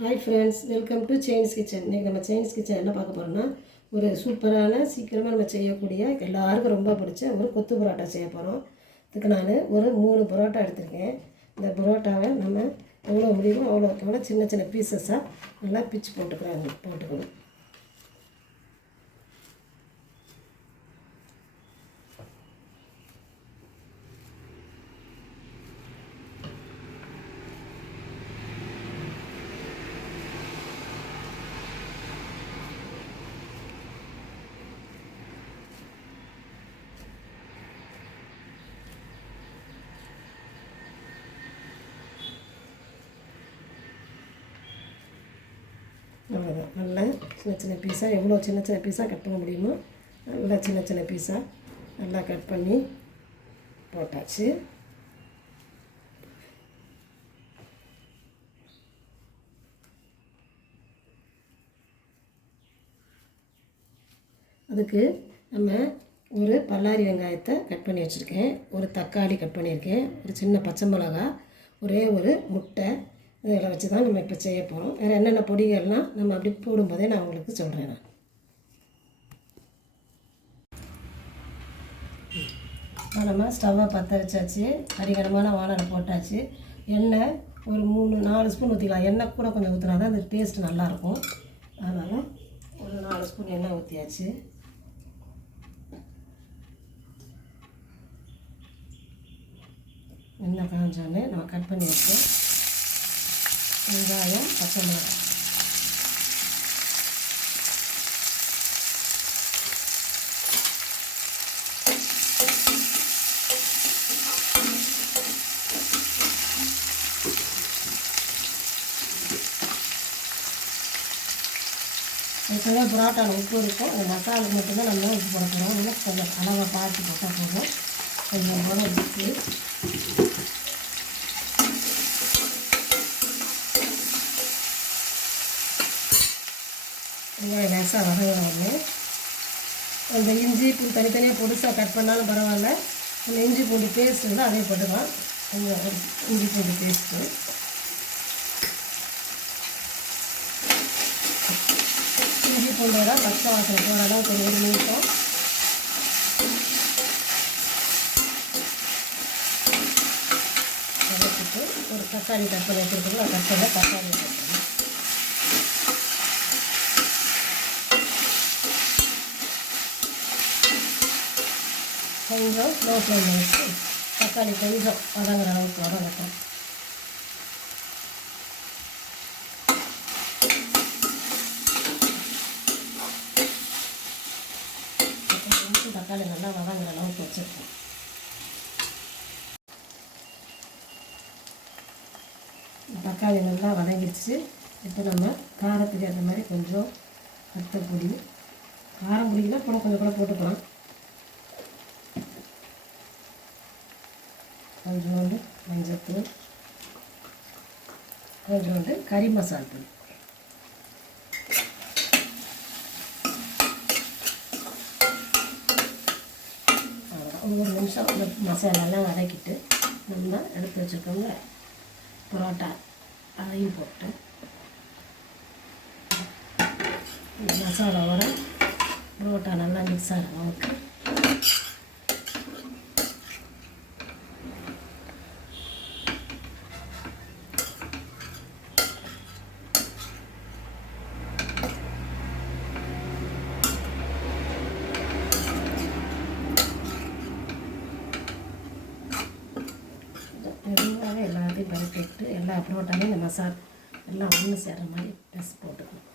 Hi friends, welcome to Chinese kitchen. இன்றைக்கி நம்ம Chinese kitchen என்ன பார்க்க போகிறோம்னா, ஒரு சூப்பரான சீக்கிரமாக நம்ம செய்யக்கூடிய எல்லாருக்கும் ரொம்ப பிடிச்ச ஒரு கொத்து பரோட்டா செய்ய போகிறோம். இதுக்கு நான் ஒரு 3 பரோட்டா எடுத்திருக்கேன். இந்த பரோட்டாவை நம்ம எவ்வளோ முடியுமோ அவ்வளோ சின்ன சின்ன பீசஸாக நல்லா பிச்சு போட்டுக்கணும். அவ்வளோதான். நல்லா சின்ன சின்ன பீஸாக எவ்வளோ சின்ன சின்ன பீஸாக கட் பண்ண முடியுமோ நல்லா சின்ன சின்ன பீஸாக நல்லா கட் பண்ணி போட்டாச்சு. அதுக்கு நம்ம ஒரு பல்லாரி வெங்காயத்தை கட் பண்ணி வச்சுருக்கேன், ஒரு தக்காளி கட் பண்ணியிருக்கேன், ஒரு சின்ன பச்சை மிளகா, ஒரே ஒரு முட்டை. இதில் வச்சு தான் நம்ம இப்போ செய்ய போகிறோம். வேறு என்னென்ன பொடிகள்லாம் நம்ம அப்படி போடும்போதே நான் உங்களுக்கு சொல்கிறேன். நம்ம ஸ்டவ்வை பற்ற வச்சாச்சு, கரிகரமான வானலை போட்டாச்சு. எண்ணெய் ஒரு 3-4 ஸ்பூன் ஊற்றிக்கலாம். எண்ணெய் கூட கொஞ்சம் ஊற்றினா தான் அது டேஸ்ட்டு நல்லாயிருக்கும். அதனால் ஒரு 4 ஸ்பூன் எண்ணெய் ஊற்றியாச்சு. எண்ணெய் காஞ்சோடனே நம்ம கட் பண்ணி வச்சோம் வெங்காயம், பச்சை மிளகாய். எப்போவே புரோட்டாவில் உப்பு இருக்கும், அந்த மசாலுக்கு மட்டும்தான் நம்ம உப்பு போட போகிறோம். அதனால் கொஞ்சம் அளவாக பார்த்து போட்டால் போதும். கொஞ்சம் போல உப்பு, வெங்காயம் லேசாக வதங்கணும். அந்த இஞ்சி பூண்டு தனித்தனியாக பொடிசாக கட் பண்ணாலும் பரவாயில்ல. அந்த இஞ்சி பூண்டு பேஸ்ட் இருந்தால் அதே போட்டுக்கலாம். இஞ்சி பூண்டு பேஸ்ட்டு, இஞ்சி பூண்டோட பச்சை வாசனை போகிற அளவுக்கு ஒரு நிமிஷம் வதக்கிட்டு ஒரு தக்காளி கட் பண்ணி வச்சுருக்கோம். தக்காளி போட்டுக்கணும். கொஞ்சம் ஸ்லோ ஃப்ளேமில் வச்சு தக்காளி கொஞ்சம் வதங்குற அளவுக்கு வதங்கட்டும். தக்காளி நல்லா வதங்குற அளவுக்கு வச்சுருக்கோம். தக்காளி நல்லா வதங்கிடுச்சு. இப்போ நம்ம காரத்துக்கு ஏற்ற மாதிரி கொஞ்சம் வத்தப்பொடி, காரம் பிடிக்குன்னா கூட கொஞ்சம் கூட போட்டுக்கலாம். கொஞ்சோண்டு மஞ்சத்தூள், கொஞ்சோண்டு கறி மசால் தூள். அவ்வளோதான். ஒரு நிமிஷம் இந்த மசாலாலாம் வதக்கிட்டு நம்ம எடுத்து வச்சுருக்கோங்க பரோட்டா அதையும் போட்டு இந்த மசாலாவோட பரோட்டா நல்லா மிக்ஸ் ஆகிற அளவுக்கு மெதுவாகவே எல்லாத்தையும் பரட்டிட்டு எல்லா பரோட்டாலையும் இந்த மசாலா எல்லாம் ஒன்று சேர்கிற மாதிரி ட்ரெஸ் போட்டுக்கணும்.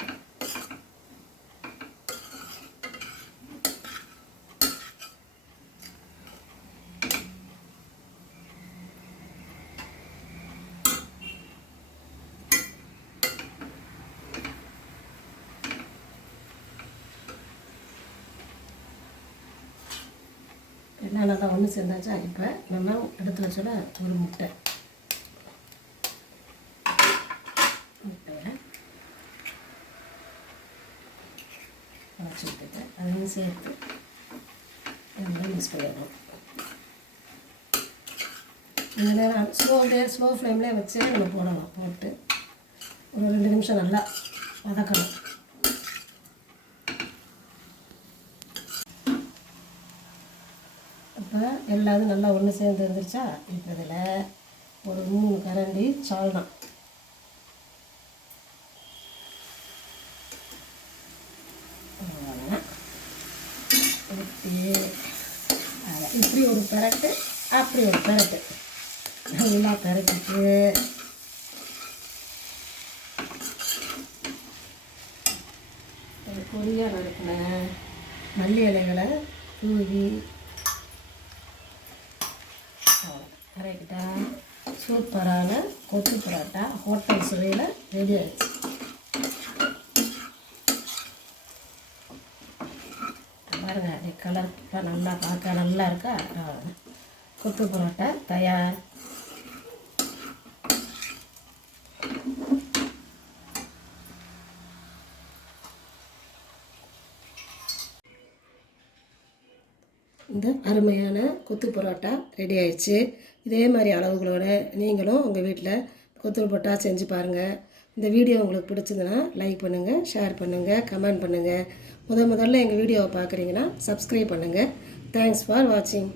எல்லாம் நல்லா ஒன்று சேர்ந்தாச்சா. இப்போ நம்ம எடுத்து வச்சோட ஒரு முட்டையை உடச்சி விட்டுட்டு அதையும் சேர்த்து நல்லா மிக்ஸ் பண்ணிடணும். இந்த நேரம் ஸ்லோ ஃப்ளேம்லேயே வச்சு நம்ம போடலாம். போட்டு ஒரு 2 நிமிஷம் நல்லா வதக்கணும். இப்போ எல்லாரும் நல்லா ஒன்று சேர்ந்து இருந்துருச்சா? இப்போ இதில் ஒரு 3 கரண்டி சால்னா, இப்படி ஒரு பெரட்டு அப்படி ஒரு பெரட்டு நல்லா பெரட்டிட்டு பொரியாக நறுக்கின மல்லி இலைகளை தூவி கரெக்டா சூப்பரான கொத்து பரோட்டா ஹோட்டல் சுவையில் ரெடி ஆயிடுச்சு. பாருங்க, கலர் நல்லா பார்க்க நல்லா இருக்கா? கொத்து பரோட்டா தயார். இந்த அருமையான கொத்து பரோட்டா ரெடி ஆயிடுச்சு. இதே மாதிரி அளவுகளோட நீங்களும் உங்கள் வீட்டில் கொத்து பரோட்டா செஞ்சு பாருங்கள். இந்த வீடியோ உங்களுக்கு பிடிச்சதுன்னா லைக் பண்ணுங்கள், ஷேர் பண்ணுங்கள், கமெண்ட் பண்ணுங்கள். முதல்ல எங்கள் வீடியோவை பார்க்குறீங்கன்னா சப்ஸ்கிரைப் பண்ணுங்கள். தேங்க்ஸ் ஃபார் வாட்சிங்.